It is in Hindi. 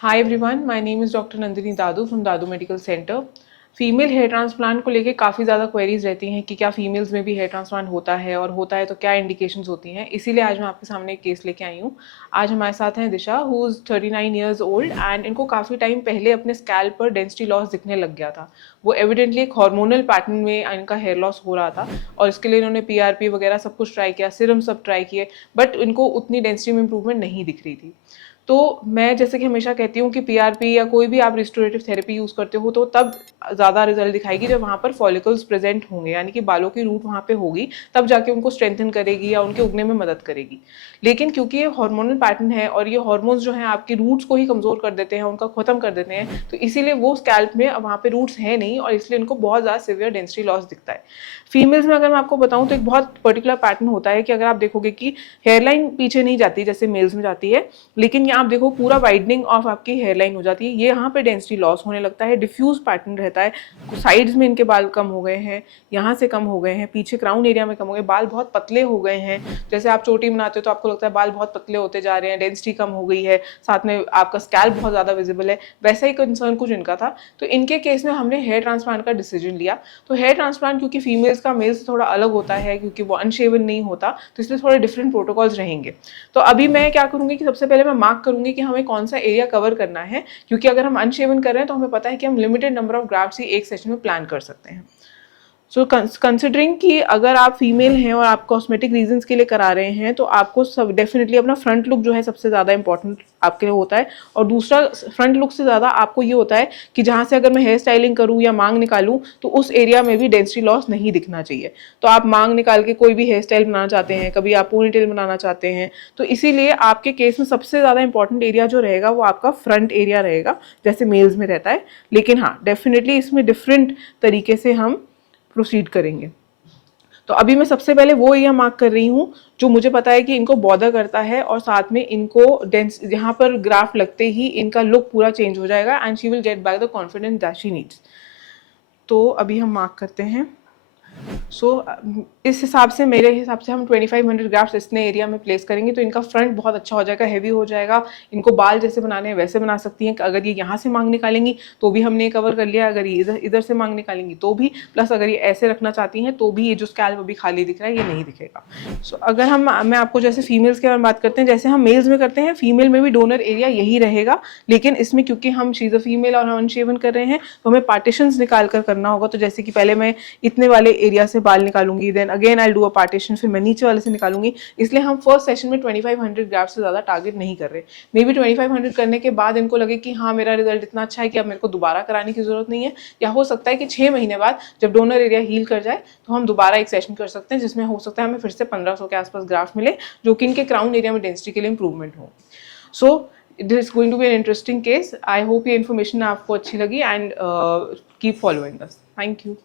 Hi everyone, my name is doctor Nandini Dadu from Dadu medical centre. Female hair transplant को लेके काफ़ी ज़्यादा क्वेरीज रहती हैं कि क्या फीमेल्स में भी हेयर ट्रांसप्लांट होता है, और होता है तो क्या इंडिकेशंस होती हैं। इसीलिए आज मैं आपके सामने एक केस लेके आई हूँ। आज हमारे साथ हैं Disha, who is 39 years old, and इनको काफ़ी टाइम पहले अपने स्कैल्प पर डेंसिटी लॉस दिखने लग गया था। वो एविडेंटली एक हार्मोनल पैटर्न में इनका हेयर लॉस हो रहा था, और इसके लिए इन्होंने पीआरपी वगैरह सब कुछ ट्राई किया, सिरम सब ट्राई किए, बट इनको उतनी डेंसिटी में इंप्रूवमेंट नहीं दिख रही थी। तो मैं जैसे कि हमेशा कहती हूँ कि पीआरपी या कोई भी आप रिस्टोरेटिव थेरेपी यूज़ करते हो तो तब ज़्यादा रिजल्ट दिखाएगी जब वहाँ पर फॉलिकल्स प्रेजेंट होंगे, यानी कि बालों की रूट वहाँ पे होगी, तब जाके उनको स्ट्रेंथन करेगी या उनके उगने में मदद करेगी। लेकिन क्योंकि ये हार्मोनल पैटर्न है और ये हार्मोन्स जो हैं आपकी रूट्स को ही कमज़ोर कर देते हैं, उनका ख़त्म कर देते हैं, तो इसीलिए वो स्कैल्प में वहाँ पे रूट्स हैं नहीं, और इसलिए इनको बहुत ज़्यादा सिवियर डेंसिटी लॉस दिखता है। फीमेल्स में अगर मैं आपको बताऊँ तो एक बहुत पर्टिकुलर पैटर्न होता है कि अगर आप देखोगे कि हेयरलाइन पीछे नहीं जाती जैसे मेल्स में जाती है, लेकिन यहाँ आप देखो पूरा वाइडनिंग ऑफ आपकी हेयरलाइन हो जाती है। ये यहाँ पे डेंसिटी लॉस होने लगता है, डिफ्यूज पैटर्न रहता है। साइड्स में इनके बाल कम हो गए हैं, यहाँ से कम हो गए हैं, पीछे क्राउन एरिया में कम हो गए, बाल बहुत पतले हो गए हैं। जैसे आप चोटी बनाते हो तो आपको लगता है बाल बहुत पतले होते जा रहे हैं, डेंसिटी कम हो गई है, साथ में आपका स्कैल्प बहुत ज़्यादा विजिबल है। वैसा ही कंसर्न कुछ इनका था। तो इनके केस में हमने हेयर ट्रांसप्लांट का डिसीजन लिया। तो हेयर ट्रांसप्लांट क्योंकि फीमेल्स का मेल से थोड़ा अलग होता है, क्योंकि वो अनशेवन नहीं होता, तो इसलिए थोड़े डिफरेंट प्रोटोकॉल्स रहेंगे। तो अभी मैं क्या करूँगी कि सबसे पहले मैं मार्क करूँगी कि हमें कौन सा एरिया कवर करना है, क्योंकि अगर हम अनशेवन कर रहे हैं तो हमें पता है कि हम लिमिटेड नंबर ऑफ ग्राफ्ट्स ही एक सेशन में प्लान कर सकते हैं। सो कंसिडरिंग कि अगर आप फीमेल हैं और आप कॉस्मेटिक रीजंस के लिए करा रहे हैं, तो आपको सब डेफिनेटली अपना फ्रंट लुक जो है सबसे ज़्यादा इंपॉर्टेंट आपके लिए होता है। और दूसरा, फ्रंट लुक से ज़्यादा आपको ये होता है कि जहाँ से अगर मैं हेयर स्टाइलिंग करूँ या मांग निकालूँ तो उस एरिया में भी डेंसिटी लॉस नहीं दिखना चाहिए। तो आप मांग निकाल के कोई भी हेयर स्टाइल बनाना चाहते हैं, कभी आप पोनीटेल बनाना चाहते हैं, तो इसीलिए आपके केस में सबसे ज़्यादा इंपॉर्टेंट एरिया जो रहेगा वो आपका फ्रंट एरिया रहेगा, जैसे मेल्स में रहता है। लेकिन हाँ, डेफिनेटली इसमें डिफरेंट तरीके से हम प्रोसीड करेंगे। तो अभी मैं सबसे पहले वो एरिया मार्क कर रही हूँ जो मुझे पता है कि इनको बॉदर करता है, और साथ में इनको डेंस यहाँ पर ग्राफ लगते ही इनका लुक पूरा चेंज हो जाएगा, and she will get back the confidence that she needs. तो अभी हम मार्क करते हैं। इस हिसाब से, मेरे हिसाब से हम 2500 ग्राफ्स इतने एरिया में प्लेस करेंगे तो इनका फ्रंट बहुत अच्छा हो जाएगा, हैवी हो जाएगा। इनको बाल जैसे बनाने हैं वैसे बना सकती हैं। अगर ये यहाँ से मांग निकालेंगी तो भी हमने कवर कर लिया, अगर ये इधर से मांग निकालेंगी तो भी, प्लस अगर ये ऐसे रखना चाहती हैं तो भी ये जो स्कैल्प अभी खाली दिख रहा है ये नहीं दिखेगा। अगर मैं आपको जैसे फीमेल्स के बारे में बात करते हैं, जैसे हम मेल्स में करते हैं, फीमेल में भी डोनर एरिया यही रहेगा, लेकिन इसमें क्योंकि हम शीज अ फीमेल और हम अनशेवन कर रहे हैं तो हमें पार्टीशंस निकाल कर करना होगा। तो जैसे कि पहले मैं इतने वाले एरिया से बाल निकालूंगी, then again I do a partition, फिर मैं नीचे वाले से निकालूंगी। इसलिए हम फर्स्ट सेशन में 2500 ग्राफ्ट से ज़्यादा टारगेट नहीं कर रहे। मे बी 2500 करने के बाद इनको लगे कि हाँ, मेरा रिजल्ट इतना अच्छा है कि अब मेरे को दोबारा कराने की जरूरत नहीं है, या हो सकता है कि 6 महीने बाद जब डोनर एरिया हील कर जाए तो हम दोबारा एक सेशन कर सकते हैं, जिसमें हो सकता है हमें फिर से 1500 के आसपास ग्राफ्ट मिले, जो कि इनके क्राउन एरिया में डेंसिटी के लिए इंप्रूवमेंट हो। So this is going to be an interesting case. I hope ये इन्फॉर्मेशन आपको अच्छी लगी, and keep following us. Thank you.